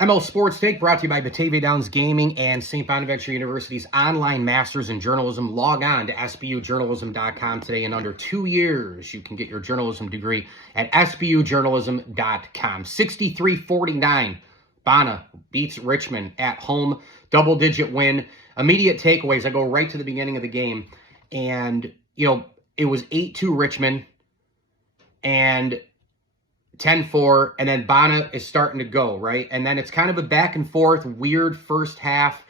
ML Sports Take brought to you by Batavia Downs Gaming and St. Bonaventure University's online Masters in Journalism. Log on to sbujournalism.com today. In under 2 years, you can get your journalism degree at sbujournalism.com. 63-49, Bana beats Richmond at home. Double-digit win. Immediate takeaways. I go right to the beginning of the game. And, it was 8-2 Richmond and 10-4, and then Bana is starting to go, right? And then it's kind of a back and forth, weird first half.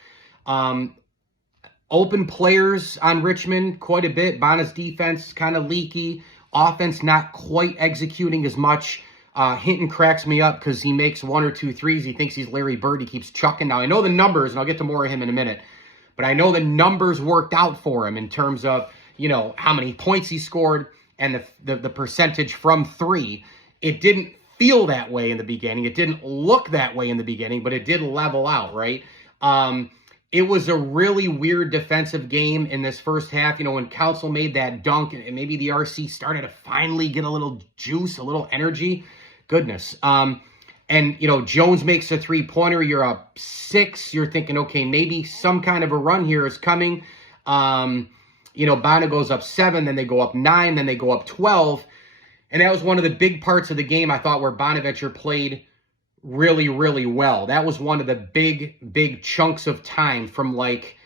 Open players on Richmond quite a bit. Bana's defense kind of leaky. Offense not quite executing as much. Hinton cracks me up because he makes 1 or 2 threes. He thinks he's Larry Bird. He keeps chucking. Now, I know the numbers, and I'll get to more of him in a minute. But I know the numbers worked out for him in terms of, how many points he scored and the percentage from three. It didn't feel that way in the beginning. It didn't look that way in the beginning, but it did level out, right? It was a really weird defensive game in this first half. When Council made that dunk and maybe the RC started to finally get a little juice, a little energy. Goodness. And Jones makes a three-pointer. You're up 6. You're thinking, okay, maybe some kind of a run here is coming. Bana goes up 7, then they go up 9, then they go up 12. And that was one of the big parts of the game, I thought, where Bonaventure played really, really well. That was one of the big chunks of time from it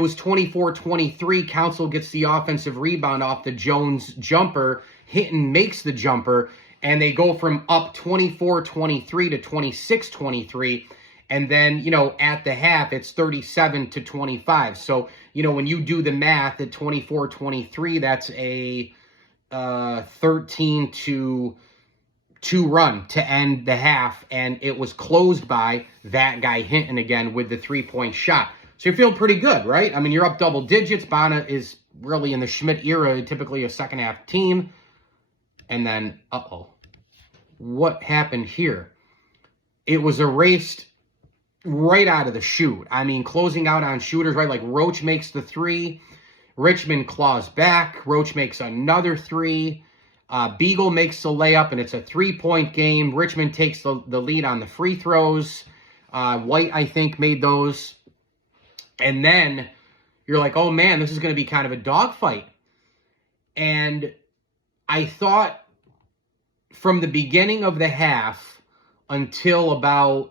was 24-23. Council gets the offensive rebound off the Jones jumper. Hinton makes the jumper, and they go from up 24-23 to 26-23. And then, at the half, it's 37-25. So, when you do the math at 24-23, that's a 13-2 run to end the half, and it was closed by that guy Hinton again with the 3-point shot. So you're feeling pretty good, right? I mean, you're up double digits. Bana is really in the Schmidt era, typically a second half team. And then, what happened here? It was erased right out of the chute. I mean, closing out on shooters, right? Like Roach makes the 3. Richmond claws back. Roach makes another 3. Beagle makes the layup, and it's a 3-point game. Richmond takes the lead on the free throws. White, I think, made those. And then you're like, oh, man, this is going to be kind of a dogfight. And I thought from the beginning of the half until about,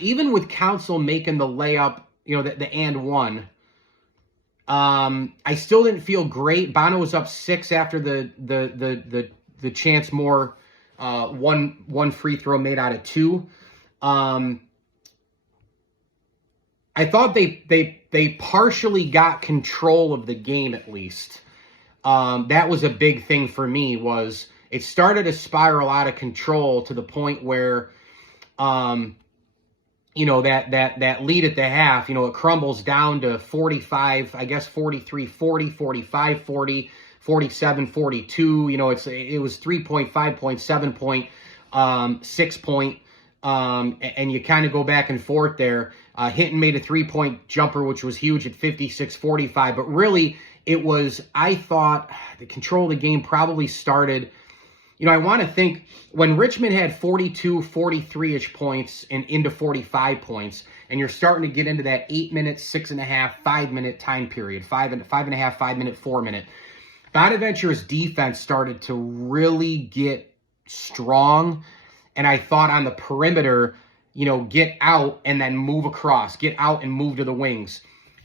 even with Council making the layup, the and one, I still didn't feel great. Bana was up 6 after the Chance Moore one free throw made out of 2. I thought they partially got control of the game at least. That was a big thing for me. Was it started to spiral out of control to the point where that lead at the half, it crumbles down to 45, I guess 43-40, 45-40, 47-42. It was 3-point, 5-point, 7-point, 6-point, and you kind of go back and forth there. Hinton made a 3-point jumper, which was huge at 56-45, but really it was, I thought, the control of the game probably started. I want to think when Richmond had 42, 43-ish points and into 45 points, and you're starting to get into that 8-minute, 6.5, 5-minute time period, 5.5, 5-minute, 4-minute, Bonaventure's defense started to really get strong. And I thought on the perimeter, get out and then move across, get out and move to the wings.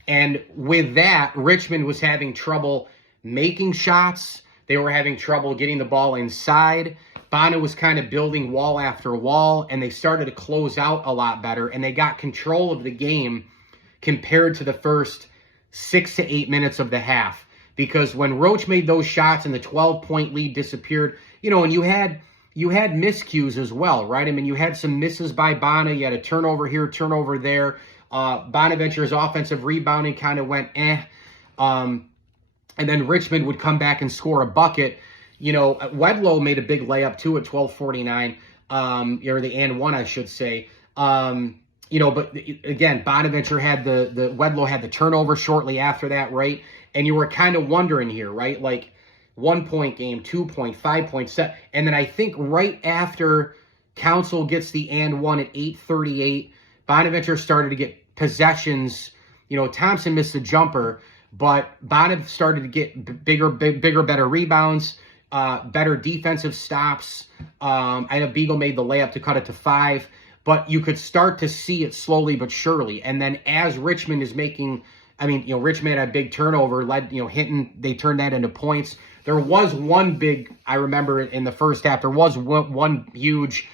And with that, Richmond was having trouble making shots. They were having trouble getting the ball inside. Bana was kind of building wall after wall, and they started to close out a lot better, and they got control of the game compared to the first 6 to 8 minutes of the half. Because when Roach made those shots and the 12-point lead disappeared, and you had miscues as well, right? I mean, you had some misses by Bana. You had a turnover here, turnover there. Bonaventure's offensive rebounding kind of went and then Richmond would come back and score a bucket. Wedlow made a big layup too at 12:49, or the and one, I should say. But again, Bonaventure had the Wedlow had the turnover shortly after that, right? And you were kind of wondering here, right? Like 1-point game, 2-point, 5-point set. And then I think right after Council gets the and one at 8:38. Bonaventure started to get possessions. Thompson missed a jumper, but Bonaventure started to get bigger, better rebounds, better defensive stops. I know Beagle made the layup to cut it to 5, but you could start to see it slowly but surely. And then as Richmond is making, Richmond had a big turnover, Hinton, they turned that into points. There was one big, I remember in the first half, there was one huge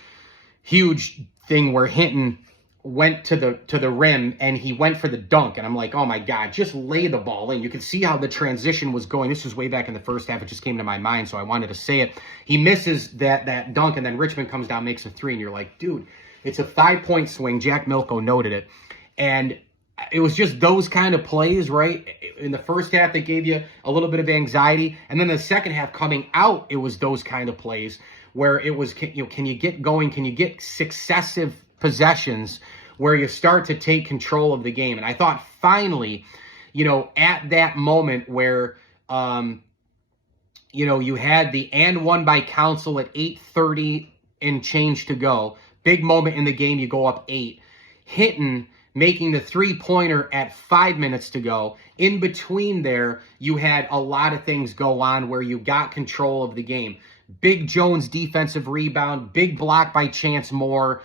thing where Hinton went to the rim and he went for the dunk, and I'm like, oh my God, just lay the ball in. You could see how the transition was going. This was way back in the first half. It just came to my mind, so I wanted to say it. He misses that dunk, and then Richmond comes down, makes a 3, and you're like, dude, it's a 5-point swing. Jack Milko noted it, and it was just those kind of plays, right? In the first half, they gave you a little bit of anxiety, and then the second half coming out, it was those kind of plays where it was, can you get going? Can you get successive possessions where you start to take control of the game? And I thought finally, at that moment where, you had the and one by Council at 8:30 and change to go. Big moment in the game. You go up 8. Hinton making the 3-pointer at 5 minutes to go. In between there, you had a lot of things go on where you got control of the game. Big Jones defensive rebound, big block by Chance Moore,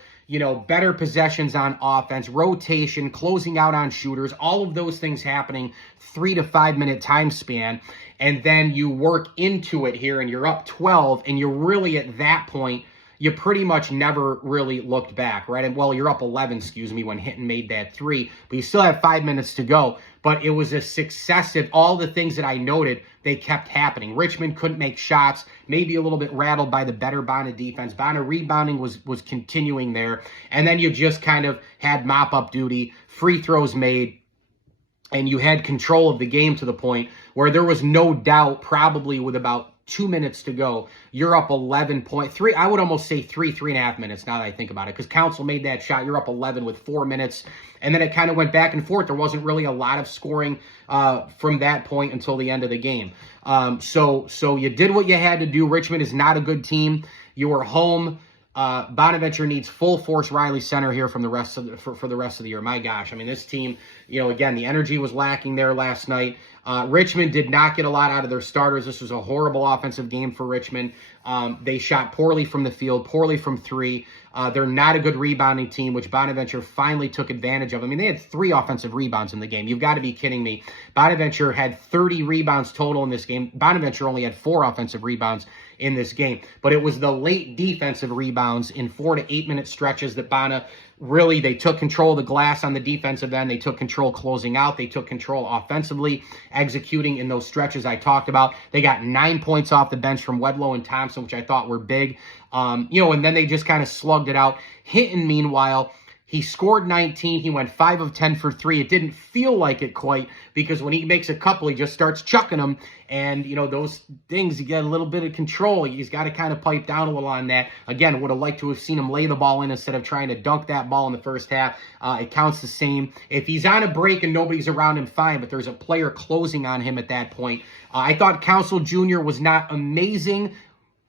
better possessions on offense, rotation, closing out on shooters, all of those things happening 3 to 5 minute time span. And then you work into it here and you're up 12, and you're really at that point, you pretty much never really looked back, right? And well, you're up 11, when Hinton made that 3, but you still have 5 minutes to go. But it was a successive, all the things that I noted, they kept happening. Richmond couldn't make shots, maybe a little bit rattled by the better Bona defense. Bona rebounding was continuing there. And then you just kind of had mop-up duty, free throws made, and you had control of the game to the point where there was no doubt, probably with about 2 minutes to go, you're up 11.3. I would almost say 3.5 minutes now that I think about it, because Council made that shot. You're up 11 with 4 minutes, and then it kind of went back and forth. There wasn't really a lot of scoring from that point until the end of the game. So you did what you had to do. Richmond is not a good team. You were home. Bonaventure needs full force Riley Center here from the rest of for the rest of the year. My gosh, this team, again, the energy was lacking there last night. Richmond did not get a lot out of their starters. This was a horrible offensive game for Richmond. They shot poorly from the field, poorly from 3. They're not a good rebounding team, which Bonaventure finally took advantage of. They had 3 offensive rebounds in the game. You've got to be kidding me. Bonaventure had 30 rebounds total in this game. Bonaventure only had 4 offensive rebounds in this game. But it was the late defensive rebounds in 4 to 8 minute stretches that Bona really, they took control of the glass on the defensive end. They took control closing out. They took control offensively, executing in those stretches I talked about. They got 9 points off the bench from Wedlow and Thompson, which I thought were big. And then they just kind of slugged it out. Hinton, meanwhile, he scored 19. He went 5 of 10 for 3. It didn't feel like it quite, because when he makes a couple, he just starts chucking them. And, those things, you get a little bit of control. He's got to kind of pipe down a little on that. Again, would have liked to have seen him lay the ball in instead of trying to dunk that ball in the first half. It counts the same. If he's on a break and nobody's around him, fine, but there's a player closing on him at that point. I thought Council Jr. was not amazing,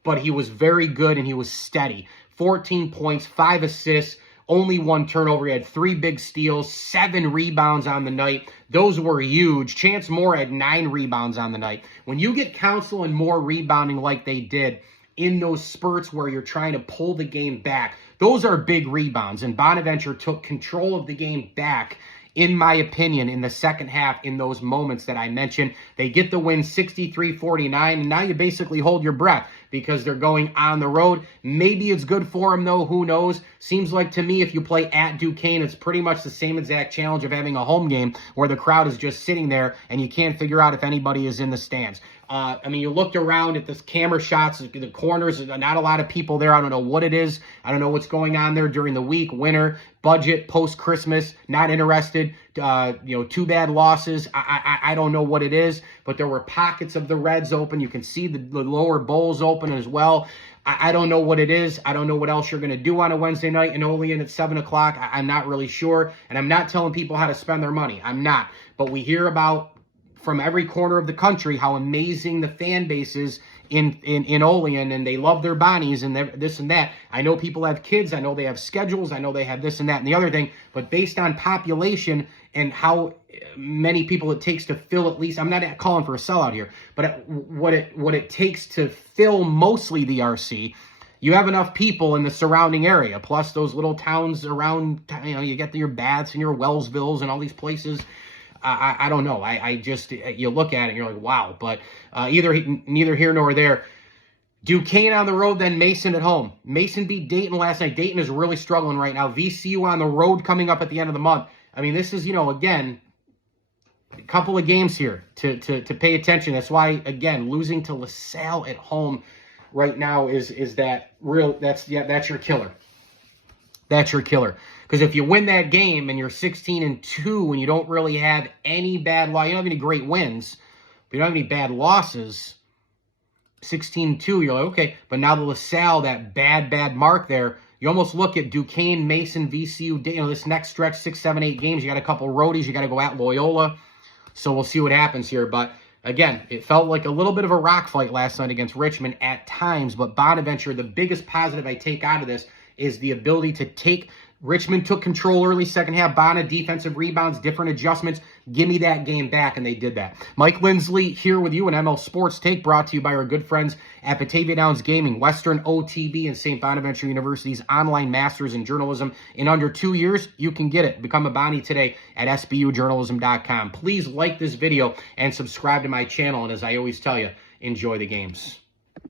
but he was very good and he was steady. 14 points, 5 assists. Only 1 turnover. He had 3 big steals, 7 rebounds on the night. Those were huge. Chance Moore had 9 rebounds on the night. When you get Council and Moore rebounding like they did in those spurts where you're trying to pull the game back, those are big rebounds. And Bonaventure took control of the game back, in my opinion, in the second half, in those moments that I mentioned. They get the win 63-49, and now you basically hold your breath because they're going on the road. Maybe it's good for them, though. Who knows? Seems like to me, if you play at Duquesne, it's pretty much the same exact challenge of having a home game where the crowd is just sitting there and you can't figure out if anybody is in the stands. You looked around at this camera shots, the corners, not a lot of people there. I don't know what it is. I don't know what's going on there during the week, winter, budget, post-Christmas, not interested, 2 bad losses. I don't know what it is, but there were pockets of the Reds open. You can see the lower bowls open as well. I don't know what it is. I don't know what else you're going to do on a Wednesday night in Olean at 7 o'clock. I'm not really sure, and I'm not telling people how to spend their money. I'm not. But we hear about from every corner of the country how amazing the fan base is in Olean, and they love their Bonnies and this and that. I know people have kids. I know they have schedules. I know they have this and that and the other thing. But based on population and how many people it takes to fill, at least, I'm not calling for a sellout here, but what it takes to fill mostly the RC, you have enough people in the surrounding area, plus those little towns around, you get your Baths and your Wellsvilles and all these places. I don't know. I just, you look at it and you're like, wow. But neither here nor there. Duquesne on the road, then Mason at home. Mason beat Dayton last night. Dayton is really struggling right now. VCU on the road coming up at the end of the month. I mean, this is, again, a couple of games here to pay attention. That's why, again, losing to LaSalle at home right now is that real, that's your killer. That's your killer. Because if you win that game and you're 16-2 and you don't really have any bad loss, you don't have any great wins, but you don't have any bad losses, 16-2, you're like, okay. But now the LaSalle, that bad mark there, you almost look at Duquesne, Mason, VCU, this next stretch, 6, 7, 8 games. You got a couple roadies. You got to go at Loyola. So we'll see what happens here. But again, it felt like a little bit of a rock fight last night against Richmond at times. But Bonaventure, the biggest positive I take out of this is the ability to take. Richmond took control early second half. Bona, defensive rebounds, different adjustments. Give me that game back, and they did that. Mike Lindsley here with you, an ML Sports Take brought to you by our good friends at Batavia Downs Gaming, Western OTB, and St. Bonaventure University's online masters in journalism. In under 2 years, you can get it. Become a Bonnie today at sbujournalism.com. Please like this video and subscribe to my channel, and as I always tell you, enjoy the games.